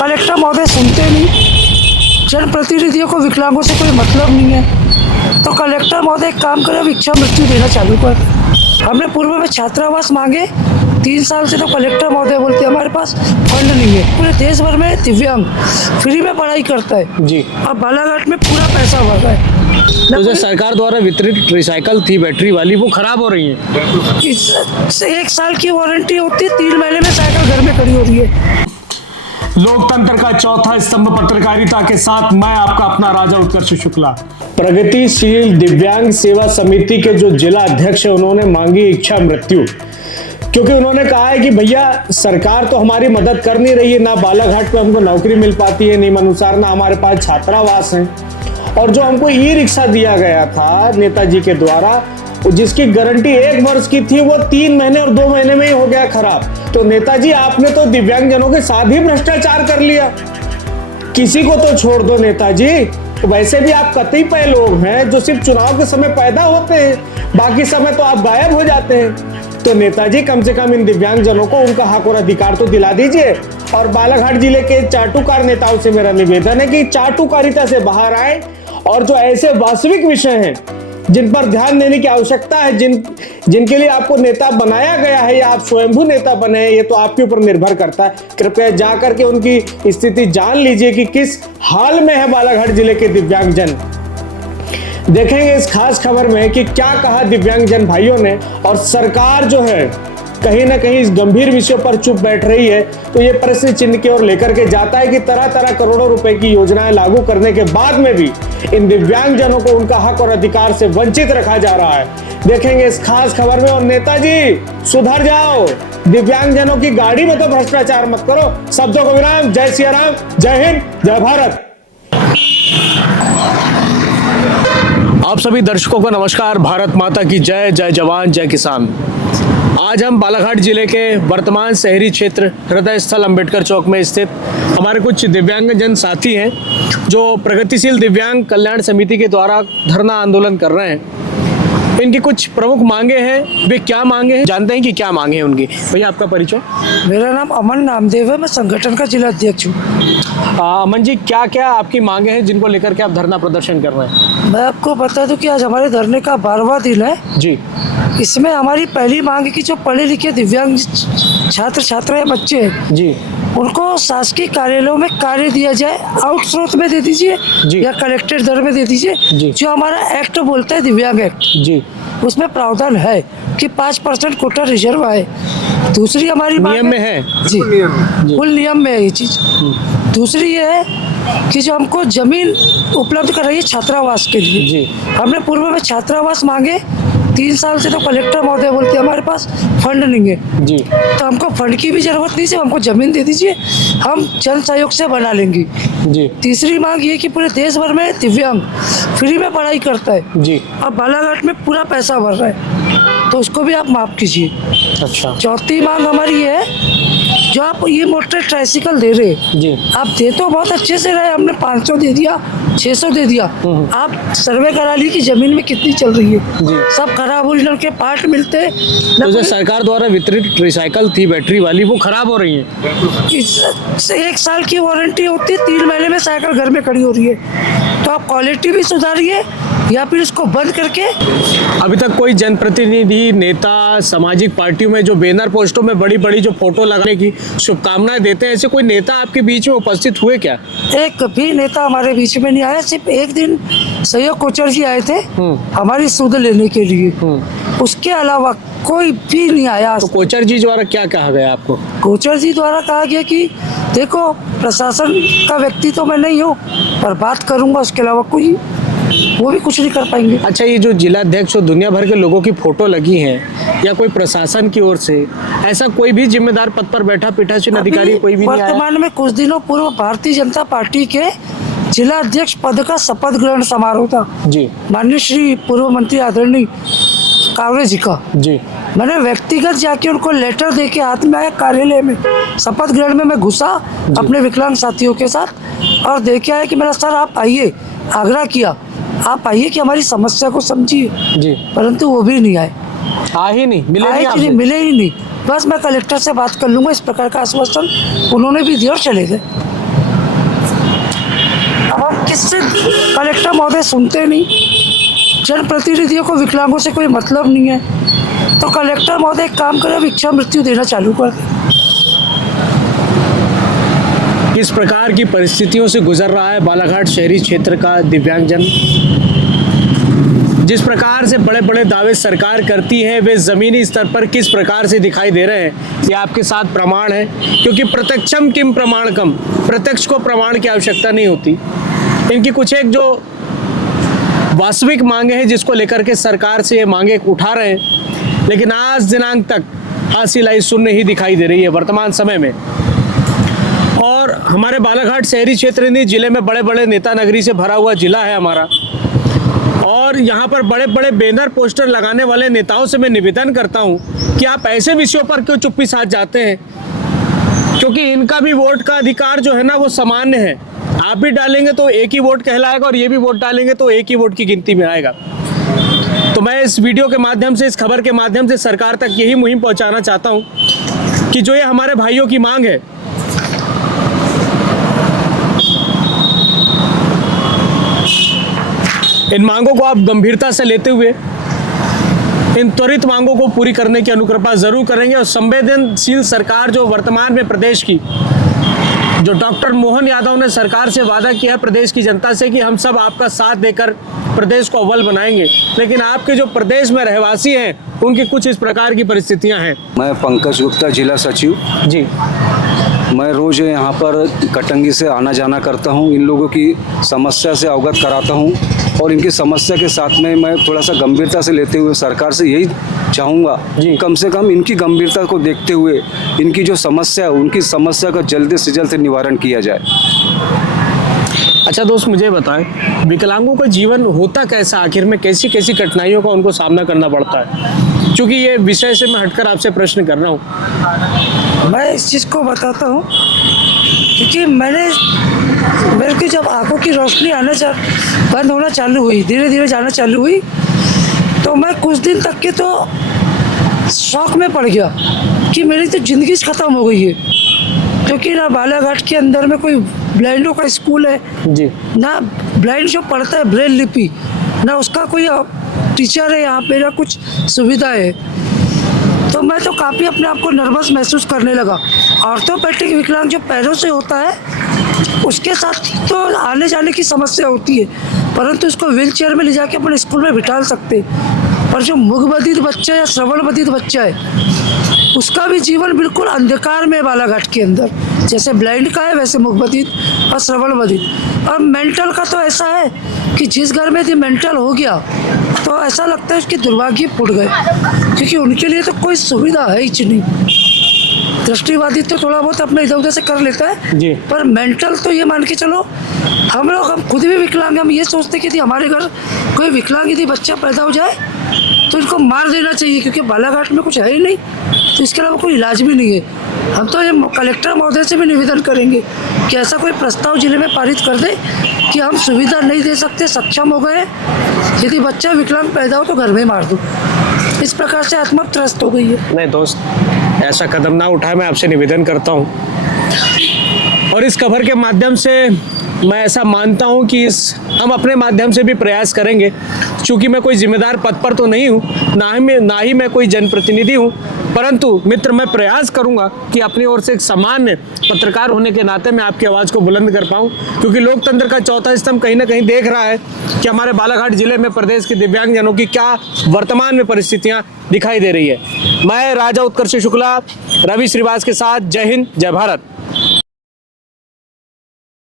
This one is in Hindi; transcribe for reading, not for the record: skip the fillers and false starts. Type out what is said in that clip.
कलेक्टर महोदय सुनते नहीं, जनप्रतिनिधियों को विकलांगों से कोई मतलब नहीं है। तो कलेक्टर महोदय एक काम करे, इच्छा मृत्यु देना चालू कर। हमने पूर्व में छात्रावास मांगे, 3 साल से तो कलेक्टर महोदय बोलते हमारे पास फंड नहीं है। पूरे देश भर में दिव्यांग फ्री में पढ़ाई करता है जी। और बालाघाट में पूरा पैसा भर रहा है। तो जो सरकार द्वारा वितरित रिसाइकल थी बैटरी वाली, वो खराब हो रही है। इस 1 साल की वारंटी होती है, 3 महीने में साइकिल घर में खड़ी हो रही है। लोकतंत्र का चौथा स्तंभ पत्रकारिता के साथ मैं आपका अपना राजा उत्कर्ष शुक्ला। प्रगतिशील दिव्यांग सेवा समिति के जो जिला अध्यक्ष है, उन्होंने मांगी इच्छा मृत्यु, क्योंकि उन्होंने कहा है कि भैया सरकार तो हमारी मदद कर नहीं रही है, ना बालाघाट पे हमको नौकरी मिल पाती है नियमानुसार, ना हमारे पास छात्रावास है, और जो हमको ई रिक्शा दिया गया था नेताजी के द्वारा, जिसकी गारंटी 1 वर्ष की थी, वो 3 महीने और 2 महीने में ही हो गया खराब। तो नेताजी आपने तो दिव्यांगजनों के साथ ही भ्रष्टाचार कर लिया। किसी को तो छोड़ दो नेताजी, तो वैसे भी आप कतिपय लोग हैं जो सिर्फ चुनाव के समय पैदा होते हैं, बाकी समय तो आप गायब हो जाते हैं। तो नेताजी कम से कम इन दिव्यांगजनों को उनका हक और अधिकार तो दिला दीजिए। और बालाघाट जिले के चाटुकार नेताओं से मेरा निवेदन है कि चाटुकारिता से बाहर आए और जो ऐसे वास्तविक विषय हैं जिन पर ध्यान देने की आवश्यकता है, जिनके लिए आपको नेता बनाया गया है या आप स्वयंभू नेता बने हैं, ये तो आपके ऊपर निर्भर करता है। कृपया जाकर के उनकी स्थिति जान लीजिए कि किस हाल में है बालाघाट जिले के दिव्यांगजन। देखेंगे इस खास खबर में कि क्या कहा दिव्यांगजन भाइयों ने, और सरकार जो है कहीं ना कहीं इस गंभीर विषयों पर चुप बैठ रही है। तो ये प्रश्न चिन्ह की ओर लेकर के जाता है कि तरह तरह करोड़ों रुपए की योजनाएं लागू करने के बाद में भी इन दिव्यांगजनों को उनका हक और अधिकार से वंचित रखा जा रहा है। देखेंगे इस खास खबर में। और नेताजी सुधर जाओ, दिव्यांगजनों की गाड़ी में तो भ्रष्टाचार मत करो। शब्दों को विराम। जय सिया राम, जय हिंद, जय भारत। आप सभी दर्शकों को नमस्कार। भारत माता की जय। जय जवान, जय किसान। आज हम बालाघाट जिले के वर्तमान शहरी क्षेत्र हृदय स्थल अंबेडकर चौक में स्थित हमारे कुछ दिव्यांगजन साथी हैं जो प्रगतिशील दिव्यांग कल्याण समिति के द्वारा धरना आंदोलन कर रहे हैं। इनकी कुछ प्रमुख मांगे हैं। वे क्या मांगे हैं, जानते हैं कि क्या मांगे हैं उनकी। भैया आपका परिचय। मेरा नाम अमन नामदेव है, मैं संगठन का जिला अध्यक्ष हूँ। अमन जी, क्या क्या आपकी मांगे हैं जिनको लेकर के आप धरना प्रदर्शन कर रहे हैं? मैं आपको बता दूं कि आज हमारे धरने का 12वां दिन है जी। इसमें हमारी पहली मांग है कि जो पढ़े लिखे दिव्यांग छात्र छात्रा या बच्चे हैं जी, उनको शासकीय कार्यालयों में कार्य दिया जाए, आउटसोर्स में दे दीजिए या कलेक्टेड दर में दे दीजिए। जो हमारा एक्ट बोलता है, दिव्यांग एक्ट जी, उसमें प्रावधान है कि 5% कोटा रिजर्व आए। दूसरी हमारी नियम में है जी, कुल नियम में है ये चीज। दूसरी ये है कि जो हमको जमीन उपलब्ध कर रही है छात्रावास के लिए जी। हमने पूर्व में छात्रावास मांगे, 3 साल से तो कलेक्टर महोदय बोलते हमारे पास फंड नहीं है जी। तो हमको फंड की भी जरूरत नहीं, सिर्फ हमको जमीन दे दीजिए, हम जन सहयोग से बना लेंगे जी। तीसरी मांग ये कि पूरे देश भर में दिव्यांग फ्री में पढ़ाई करता है जी, अब बालाघाट में पूरा पैसा भर रहा है, तो उसको भी आप माफ कीजिए। अच्छा। चौथी मांग हमारी है, जो आप ये मोटर ट्राइसिकल दे रहे जी, आप दे तो बहुत अच्छे से रहे, हमने 500 दे दिया, 600 दे दिया, आप सर्वे करा ली कि जमीन में कितनी चल रही है जी। सब खराब ओरिजिनल के पार्ट मिलते। तो जो सरकार द्वारा वितरित रिसाइकल थी बैटरी वाली, वो खराब हो रही है। इस 1 साल की वारंटी होती है, 3 महीने में साइकिल घर में खड़ी हो रही है। तो आप क्वालिटी भी सुधारिए या फिर इसको बंद करके। अभी तक कोई जनप्रतिनिधि, नेता, सामाजिक पार्टियों में जो बैनर पोस्टों में बड़ी बड़ी जो फोटो लगाने की शुभकामनाएं देते हैं, ऐसे कोई नेता आपके बीच में उपस्थित हुए क्या? एक भी नेता हमारे बीच में नहीं आया। सिर्फ एक दिन सहयोग कोचर जी आए थे हमारी सुध लेने के लिए, उसके अलावा कोई भी नहीं आया। तो कोचर जी द्वारा क्या कहा गया आपको? कोचर जी द्वारा कहा गया कि देखो, प्रशासन का व्यक्ति तो मैं नहीं हूँ, पर बात करूंगा, उसके अलावा कोई वो भी कुछ नहीं कर पाएंगे। अच्छा, ये जो जिला अध्यक्ष और दुनिया भर के लोगों की फोटो लगी हैं, या कोई प्रशासन की ओर से ऐसा कोई भी जिम्मेदार पद पर बैठा पीठासीन अधिकारी कोई भी नहीं आया? वर्तमान में कुछ दिनों पूर्व भारतीय जनता पार्टी के जिला अध्यक्ष पद का शपथ ग्रहण समारोह था जी, माननीय श्री पूर्व मंत्री आदरणीय कावरे जी का जी। मैंने व्यक्तिगत जाके उनको लेटर दे के हाथ में आया कार्यालय में, शपथ ग्रहण में मैं घुसा अपने विकलांग साथियों के साथ और देखे आया कि मेरा सर आप आइए, आग्रह किया आप आइए कि हमारी समस्या को समझिए जी, परंतु वो भी नहीं आए। मिले ही नहीं। बस मैं कलेक्टर से बात कर लूंगा, इस प्रकार का आश्वासन उन्होंने भी दिया और चले गए। किससे कलेक्टर महोदय सुनते नहीं, जनप्रतिनिधियों को विकलांगों से कोई मतलब नहीं है, तो कलेक्टर महोदय एक काम करे, अब इच्छा मृत्यु देना चालू कर दें। किस प्रकार की परिस्थितियों से गुजर रहा है बालाघाट शहरी क्षेत्र का दिव्यांगजन? जिस प्रकार से बड़े बड़े दावे सरकार करती है वे ज़मीनी स्तर पर किस प्रकार से दिखाई दे रहे हैं, ये आपके साथ प्रमाण है। क्योंकि प्रत्यक्षम किम प्रमाणकम, प्रत्यक्ष को प्रमाण की आवश्यकता नहीं होती। इनकी कुछ एक जो वास्तविक मांगे हैं जिसको लेकर के सरकार से ये मांगे उठा रहे हैं, लेकिन आज दिनांक तक हासिल आई शून्य ही दिखाई दे रही है वर्तमान समय में। और हमारे बालाघाट शहरी क्षेत्र नहीं, जिले में बड़े बड़े नेता नगरी से भरा हुआ जिला है हमारा, और यहाँ पर बड़े बड़े बैनर पोस्टर लगाने वाले नेताओं से मैं निवेदन करता हूँ कि आप ऐसे विषयों पर क्यों चुप्पी साध जाते हैं, क्योंकि इनका भी वोट का अधिकार जो है ना वो सामान्य है। आप भी डालेंगे तो एक ही वोट कहलाएगा और ये भी वोट डालेंगे तो एक ही वोट की गिनती में आएगा। तो मैं इस वीडियो के माध्यम से, इस खबर के माध्यम से सरकार तक यही मुहिम पहुँचाना चाहता हूँ कि जो ये हमारे भाइयों की मांग है, इन मांगों को आप गंभीरता से लेते हुए इन त्वरित मांगों को पूरी करने की अनुकृपा जरूर करेंगे। और संवेदनशील सरकार जो वर्तमान में प्रदेश की, जो डॉक्टर मोहन यादव ने सरकार से वादा किया है प्रदेश की जनता से कि हम सब आपका साथ देकर प्रदेश को अव्वल बनाएंगे, लेकिन आपके जो प्रदेश में रहवासी हैं उनकी कुछ इस प्रकार की परिस्थितियां हैं। मैं पंकज गुप्ता, जिला सचिव जी। मैं रोज़ यहाँ पर कटंगी से आना जाना करता हूँ, इन लोगों की समस्या से अवगत कराता हूँ और इनकी समस्या के साथ में मैं थोड़ा सा गंभीरता से लेते हुए सरकार से यही चाहूँगा जी। कम से कम इनकी गंभीरता को देखते हुए इनकी जो समस्या है उनकी समस्या का जल्द से जल्द निवारण किया जाए। अच्छा दोस्त, मुझे बताएं, विकलांगों का जीवन होता कैसा, आखिर में कैसी कैसी कठिनाइयों का उनको सामना करना पड़ता है? क्योंकि ये विषय से मैं हटकर आपसे प्रश्न कर रहा हूँ। मैं इस चीज़ को बताता हूँ क्योंकि मेरे की जब आंखों की रोशनी बंद होना चालू हुई, धीरे धीरे जाना चालू हुई, तो मैं कुछ दिन तक के तो शौक में पड़ गया कि मेरी तो ज़िंदगी ख़त्म हो गई है। क्योंकि ना बालाघाट के अंदर में कोई ब्लाइंडों का स्कूल है जी, ना ब्लाइंड जो पढ़ता है ब्रेल लिपि, ना उसका कोई टीचर है यहाँ पे, ना कुछ सुविधा है। तो मैं तो काफ़ी अपने आप को नर्वस महसूस करने लगा। ऑर्थोपेडिक विकलांग जो पैरों से होता है उसके साथ तो आने जाने की समस्या होती है, परंतु उसको व्हील चेयर में ले जाके अपने स्कूल में बिठा सकते। पर जो मूकबधिर बच्चा या श्रवणबधिर बच्चा है उसका भी जीवन बिल्कुल अंधकार में बालाघाट के अंदर, जैसे ब्लाइंड का है वैसे मूकबधिर और श्रवणबधिर। और मेंटल का तो ऐसा है कि जिस घर में यदि मेंटल हो गया तो ऐसा लगता है उसके दुर्भाग्य फूट गए, क्योंकि उनके लिए तो कोई सुविधा है ही नहीं। दृष्टिबाधित तो थोड़ा बहुत अपने इधर उधर से कर लेता है जी, पर मेंटल तो ये मान के चलो, हम खुद भी विकलांग, हम ये सोचते कि यदि हमारे घर कोई विकलांग यदि बच्चा पैदा हो जाए तो इनको मार देना चाहिए, क्योंकि बालाघाट में कुछ है ही नहीं, तो इसके अलावा कोई इलाज भी नहीं है। हम तो ये कलेक्टर महोदय से भी निवेदन करेंगे कि ऐसा कोई प्रस्ताव जिले में पारित कर दे कि हम सुविधा नहीं दे सकते, सक्षम हो गए, यदि बच्चा विकलांग पैदा हो तो घर में मार दो। इस प्रकार से आत्मा त्रस्त हो गई है। नहीं दोस्त, ऐसा कदम ना उठाए, मैं आपसे निवेदन करता हूँ। और इस खबर के माध्यम से मैं ऐसा मानता हूँ कि हम अपने माध्यम से भी प्रयास करेंगे, क्योंकि मैं कोई जिम्मेदार पद पर तो नहीं हूँ, ना ही मैं कोई जनप्रतिनिधि हूँ, परंतु मित्र मैं प्रयास करूँगा कि अपनी ओर से एक सामान्य पत्रकार होने के नाते मैं आपकी आवाज़ को बुलंद कर पाऊँ। क्योंकि लोकतंत्र का चौथा स्तंभ कहीं ना कहीं देख रहा है कि हमारे बालाघाट जिले में प्रदेश के दिव्यांगजनों की क्या वर्तमान में परिस्थितियाँ दिखाई दे रही है। मैं राजा उत्कर्ष शुक्ला, रवि श्रीवास के साथ, जय हिंद, जय भारत।